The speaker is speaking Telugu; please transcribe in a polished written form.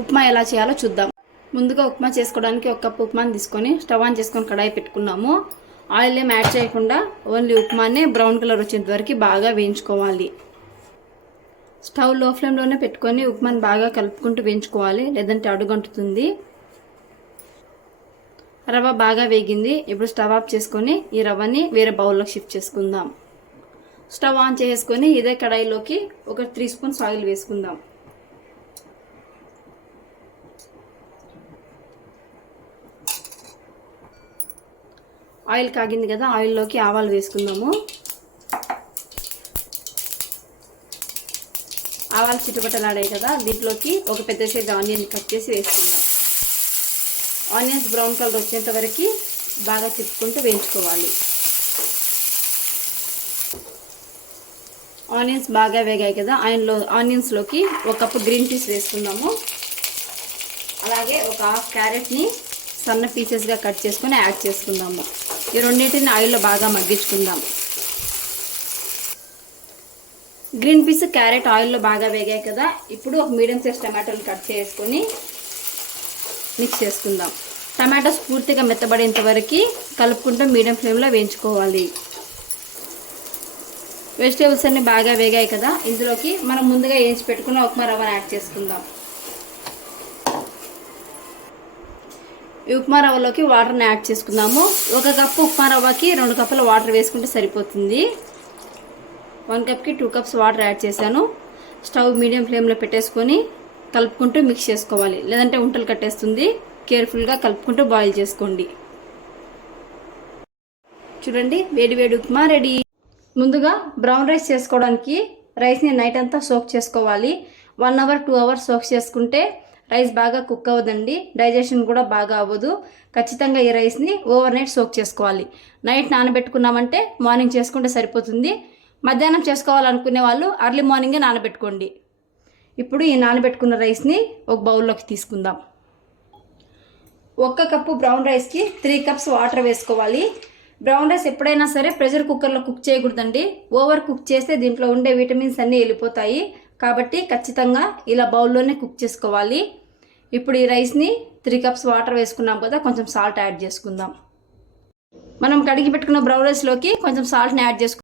ఉప్మా ఎలా చేయాలో చూద్దాం. ముందుగా ఉప్మా చేసుకోవడానికి ఒక కప్పు ఉప్మాని తీసుకొని స్టవ్ ఆన్ చేసుకొని కడాయి పెట్టుకున్నాము. ఆయిల్ ఏం యాడ్ చేయకుండా ఓన్లీ ఉప్మానే బ్రౌన్ కలర్ వచ్చేంత వరకు బాగా వేయించుకోవాలి. స్టవ్ లో ఫ్లేమ్లోనే పెట్టుకొని ఉప్మాని బాగా కలుపుకుంటూ వేయించుకోవాలి, లేదంటే అడుగంటుతుంది. రవ్వ బాగా వేగింది. ఇప్పుడు స్టవ్ ఆఫ్ చేసుకొని ఈ రవ్వని వేరే బౌల్లోకి షిఫ్ట్ చేసుకుందాం. స్టవ్ ఆన్ చేసుకొని ఇదే కడాయిలోకి ఒక 3 స్పూన్స్ ఆయిల్ వేసుకుందాం. ఆయిల్ కాగింది కదా, ఆయిల్లోకి ఆవాలు వేసుకుందాము. ఆవాలు చిటపటలాడాయి కదా, దీంట్లోకి ఒక పెద్ద సైజ్ ఆనియన్ కట్ చేసి వేసుకుందాం. ఆనియన్స్ బ్రౌన్ కలర్ వచ్చేంత వరకు బాగా తిప్పుకుంటూ వేయించుకోవాలి. ఆనియన్స్ బాగా వేగాయి కదా, ఆనియన్స్లోకి ఒక కప్పు గ్రీన్ పీస్ వేసుకుందాము. అలాగే ఒక హాఫ్ క్యారెట్ని సన్న పీసెస్గా కట్ చేసుకొని యాడ్ చేసుకుందాము. ఈ రెండింటిని ఆయిల్లో బాగా మగ్గించుకుందాం. గ్రీన్ పీస్ క్యారెట్ ఆయిల్లో బాగా వేగాయి కదా, ఇప్పుడు ఒక మీడియం సైజ్ టమాటోలు కట్ చేసుకొని మిక్స్ చేసుకుందాం. టమాటోస్ పూర్తిగా మెత్తబడేంత వరకు కలుపుకుంటూ మీడియం ఫ్లేమ్లో వేయించుకోవాలి. వెజిటేబుల్స్ అన్ని బాగా వేగాయి కదా, ఇందులోకి మనం ముందుగా వేయించి పెట్టుకున్న ఉప్మా రవ్వను యాడ్ చేసుకుందాం. ఈ ఉప్మా రవ్వలోకి వాటర్ని యాడ్ చేసుకుందాము. ఒక కప్పు ఉప్మా రవ్వకి 2 కప్పుల వాటర్ వేసుకుంటే సరిపోతుంది. 1 కప్కి 2 కప్స్ వాటర్ యాడ్ చేశాను. స్టవ్ మీడియం ఫ్లేమ్లో పెట్టేసుకొని కలుపుకుంటూ మిక్స్ చేసుకోవాలి, లేదంటే ఉంటలు కట్టేస్తుంది. కేర్ఫుల్గా కలుపుకుంటూ బాయిల్ చేసుకోండి. చూడండి, వేడి వేడి ఉప్మా రెడీ. ముందుగా బ్రౌన్ రైస్ చేసుకోవడానికి రైస్ని నైట్ అంతా సోక్ చేసుకోవాలి. 1 అవర్ 2 అవర్స్ సోక్ చేసుకుంటే రైస్ బాగా కుక్ అవ్వదండి, డైజెషన్ కూడా బాగా అవ్వదు. ఖచ్చితంగా ఈ రైస్ని ఓవర్ నైట్ సోక్ చేసుకోవాలి. నైట్ నానబెట్టుకున్నామంటే మార్నింగ్ చేసుకుంటే సరిపోతుంది. మధ్యాహ్నం చేసుకోవాలనుకునే వాళ్ళు అర్లీ మార్నింగే నానబెట్టుకోండి. ఇప్పుడు ఈ నానబెట్టుకున్న రైస్ని ఒక బౌల్లోకి తీసుకుందాం. 1 కప్పు బ్రౌన్ రైస్కి 3 కప్స్ వాటర్ వేసుకోవాలి. బ్రౌన్ రైస్ ఎప్పుడైనా సరే ప్రెషర్ కుక్కర్లో కుక్ చేయకూడదండి. ఓవర్ కుక్ చేస్తే దీంట్లో ఉండే విటమిన్స్ అన్నీ వెళ్ళిపోతాయి. కాబట్టి ఖచ్చితంగా ఇలా బౌల్లోనే కుక్ చేసుకోవాలి. ఇప్పుడు ఈ రైస్ని 3 కప్స్ వాటర్ వేసుకున్నాం కదా, కొంచెం సాల్ట్ యాడ్ చేసుకుందాం. మనం కడిగి పెట్టుకున్న బ్రౌన్ రైస్లోకి కొంచెం సాల్ట్ని యాడ్ చేసుకుందాం.